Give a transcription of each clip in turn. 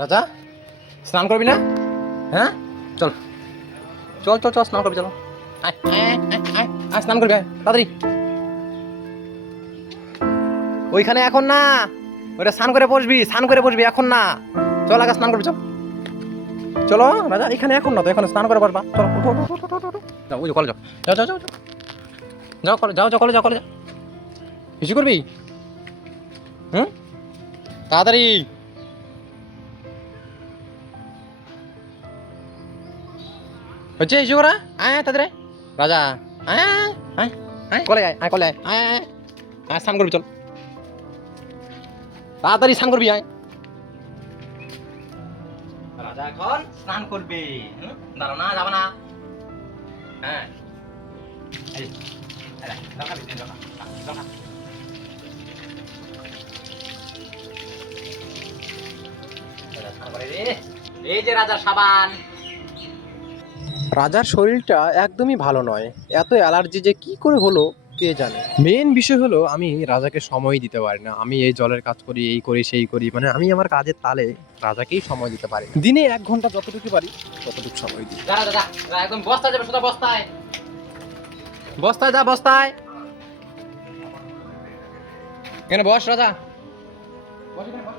রাজা স্নান করবি না? হ্যাঁ চল চল চল চল স্নান করবি, চলো আয় আয় আয় আয় আয় স্নান করবি, আয় তাড়াতাড়ি। ওইখানে এখন না, ওটা স্নান করে বসবি, স্নান করে বসবি, এখন না। চল আগে স্নান করবি, চল চলো রাজা, এখানে এখন না তো, এখন স্নান করে বসবা, চলো উঠো উঠো উঠো উঠো উঠো। যাও ওই কলে যাও, যাও যাও যাও যাও কলে যাও, যাও কলে যাও, কলে যাও। কিছু করবি? হুম তাড়াতাড়ি। হচ্ছে ইস্যু করা, আয় তাড়াতাড়ি রাজা, আয় আয় আয় কলে আয়, আয় কলে আয়, আয় আয় আয় স্নান করবি, চল তাড়াতাড়ি স্নান করবি, আয়। রাজা এখন স্নান করবে, দাঁড়ো না, যাবো না। হ্যাঁ এই এই যে রাজার সাবান। রাজার শরীরটা একদমই ভালো নয়, এত অ্যালার্জি যে কি করে হলো কে জানে। মেন বিষয় হলো আমি রাজাকে সময় দিতে পারি না। আমি এই জলের কাজ করি, এই করি সেই করি, মানে আমি আমার কাজের তালে রাজাকেই সময় দিতে পারি। দিনে 1 ঘন্টা যতটুকু পারি ততটুকু সময় দিই। একদম বস্তায় যাবে, সোজা বস্তায়, বস্তায় যা, বস্তায়। এখানে বস রাজা, বস এখানে বস।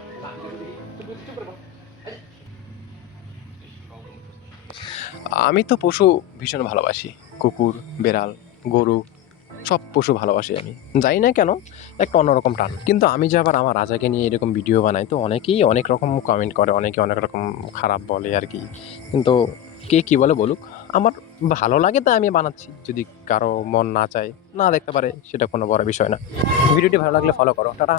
আমি তো পশু ভীষণ ভালোবাসি, কুকুর, বেড়াল, গরু, সব পশু ভালোবাসি আমি। জানি না কেন, একটা অন্যরকম টান। কিন্তু আমি যে আবার আমার রাজাকে নিয়ে এরকম ভিডিও বানাই, তো অনেকেই অনেক রকম কমেন্ট করে, অনেকে অনেক রকম খারাপ বলে আর কি। কিন্তু কে কী বলে বলুক, আমার ভালো লাগে তাই আমি বানাচ্ছি। যদি কারো মন না চায়, না দেখতে পারে, সেটা কোনো বড় বিষয় না। ভিডিওটি ভালো লাগলে ফলো করো, টাটা।